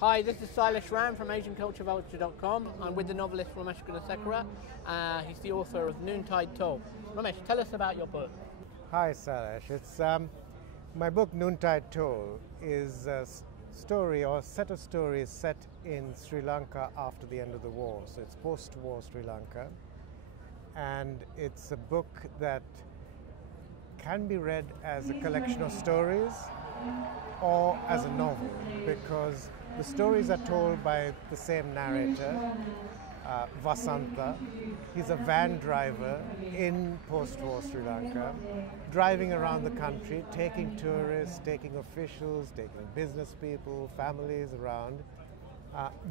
Hi, this is Silas Ram from AsianCultureVulture.com. I'm with the novelist Romesh Gunesekera. He's the author of Noontide Toll. Ramesh, tell us about your book. Hi, Silas. It's my book Noontide Toll is a story or a set of stories set in Sri Lanka after the end of the war. So it's post-war Sri Lanka, and it's a book that can be read as a collection of stories or as a novel, because the stories are told by the same narrator, Vasanta. He's a van driver in post-war Sri Lanka, driving around the country, taking tourists, taking officials, taking business people, families around,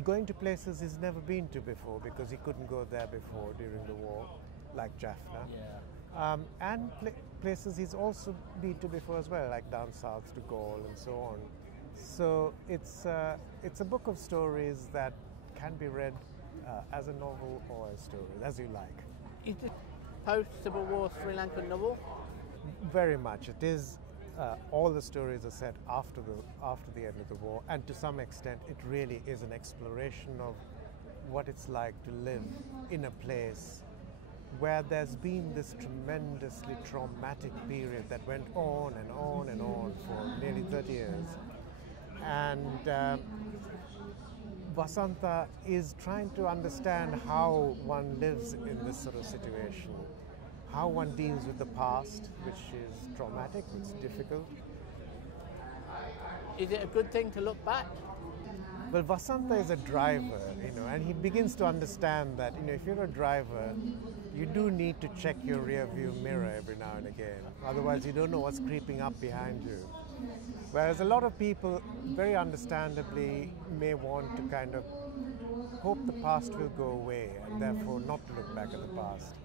going to places he's never been to before because he couldn't go there before during the war, like Jaffna. And places he's also been to before as well, like down south to Gaul and so on. So it's a book of stories that can be read as a novel or as stories, as you like. Is it post-Civil War Sri Lankan novel? Very much. It is. All the stories are set after the end of the war, and to some extent, it really is an exploration of what it's like to live in a place where there's been this tremendously traumatic period that went on and on and on for nearly 30 years. And Vasanta is trying to understand how one lives in this sort of situation, how one deals with the past, which is traumatic, it's difficult. Is it a good thing to look back? Well, Vasanta is a driver, and he begins to understand that, if you're a driver, you do need to check your rear view mirror every now and again. Otherwise, you don't know what's creeping up behind you. Whereas a lot of people, very understandably, may want to kind of hope the past will go away and therefore not to look back at the past.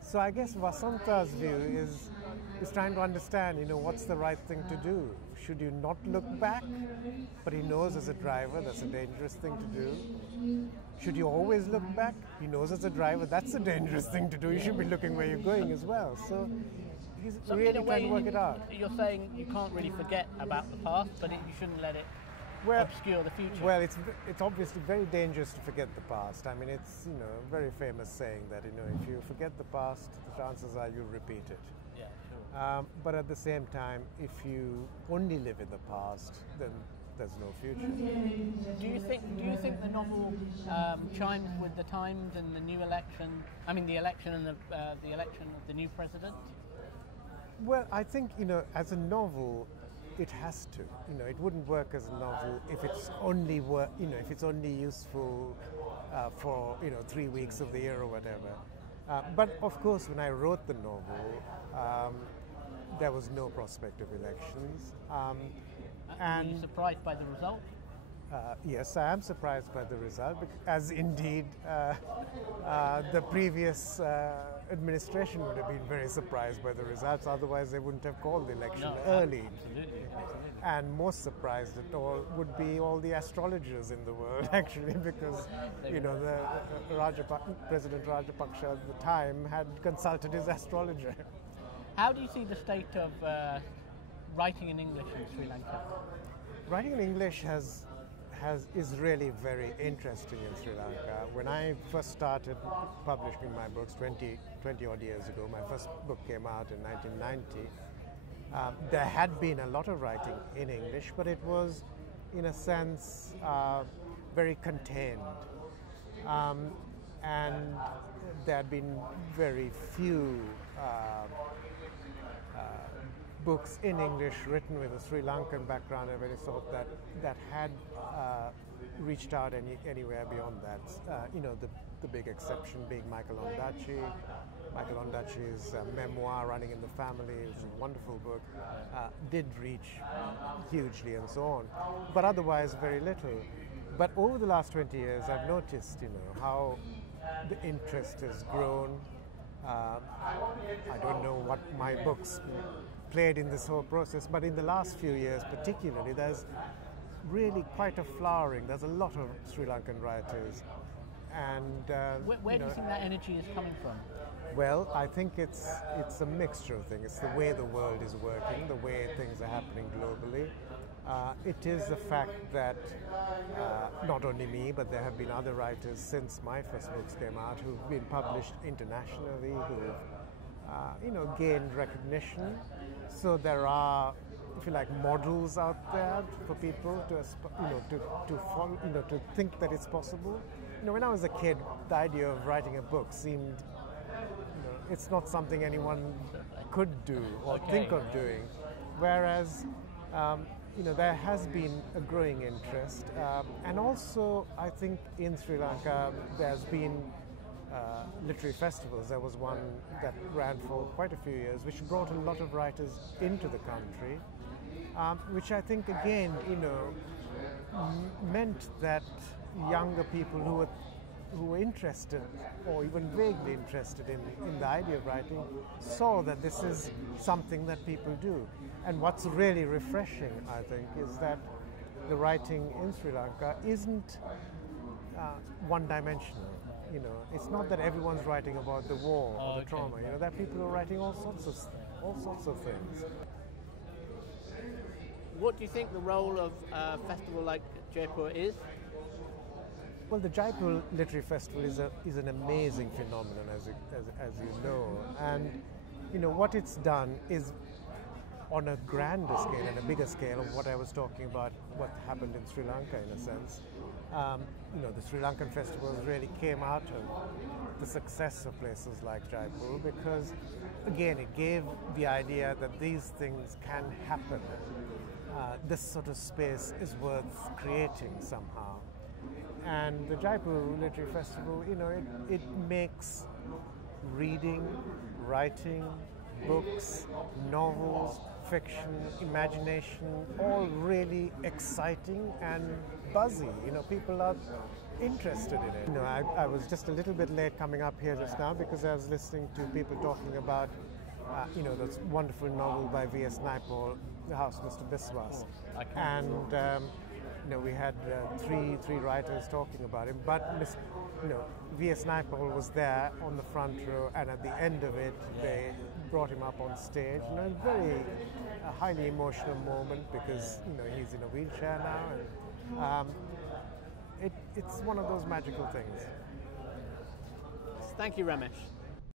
So I guess Vasanta's view is trying to understand, what's the right thing to do. Should you not look back? But he knows as a driver that's a dangerous thing to do. Should you always look back? He knows as a driver that's a dangerous thing to do. You should be looking where you're going as well. So he's really trying to work it out. You're saying you can't really forget about the past, but you shouldn't let it obscure the future. Well, it's obviously very dangerous to forget the past. I mean, it's a very famous saying that if you forget the past, the chances are you'll repeat it. Yeah, sure. But at the same time, if you only live in the past, then there's no future. Do you think the novel chimes with the times and the new election? I mean, the election and the election of the new president. Well, I think as a novel, it has to. It wouldn't work as a novel if it's only if it's only useful for 3 weeks of the year or whatever. But of course, when I wrote the novel, there was no prospect of elections. Are you surprised by the result? Yes, I am surprised by the result, as indeed the previous administration would have been very surprised by the results. Otherwise, they wouldn't have called the election early. Absolutely. And most surprised at all would be all the astrologers in the world, actually, because President Rajapaksa at the time had consulted his astrologer. How do you see the state of writing in English in Sri Lanka? Writing in English is really very interesting in Sri Lanka. When I first started publishing my books 20 odd years ago, my first book came out in 1990, there had been a lot of writing in English, but it was, in a sense, very contained. And there had been very few books in English written with a Sri Lankan background of any sort that had reached out anywhere beyond that. The big exception being Michael Ondaatje. Michael Ondaatje's memoir, Running in the Family, which is a wonderful book, did reach hugely and so on. But otherwise, very little. But over the last 20 years, I've noticed, how the interest has grown. I don't know what my books played in this whole process, but in the last few years particularly, there's really quite a flowering. There's a lot of Sri Lankan writers. And where do you think that energy is coming from? Well, I think it's a mixture of things. It's the way the world is working, the way things are happening globally. It is the fact that not only me, but there have been other writers since my first books came out who've been published internationally, who've gained recognition. So there are, if you like, models out there for people to follow, to think that it's possible. When I was a kid, the idea of writing a book seemed, it's not something anyone could do or think of doing. Whereas, there has been a growing interest, and also I think in Sri Lanka there's been literary festivals. There was one that ran for quite a few years, which brought a lot of writers into the country, which I think again, meant that younger people who were interested or even vaguely interested in the idea of writing saw that this is something that people do. And what's really refreshing, I think, is that the writing in Sri Lanka isn't one-dimensional. It's not that everyone's writing about the war or the trauma. There are people who are writing all sorts of things. What do you think the role of a festival like Jaipur is? Well, the Jaipur Literary Festival is an amazing phenomenon, as you know, and what it's done is on a grander scale and a bigger scale of what I was talking about, what happened in Sri Lanka in a sense. The Sri Lankan festivals really came out of the success of places like Jaipur because, again, it gave the idea that these things can happen. This sort of space is worth creating somehow. And the Jaipur Literary Festival, it makes reading, writing, books, novels, fiction, imagination, all really exciting and buzzy. People are interested in it. I was just a little bit late coming up here just now because I was listening to people talking about, this wonderful novel by V.S. Naipaul, The House of Mr. Biswas. And we had three writers talking about him, but V.S. Naipaul was there on the front row, and at the end of it, they brought him up on stage. A highly emotional moment because he's in a wheelchair now, and it's one of those magical things. Thank you, Romesh.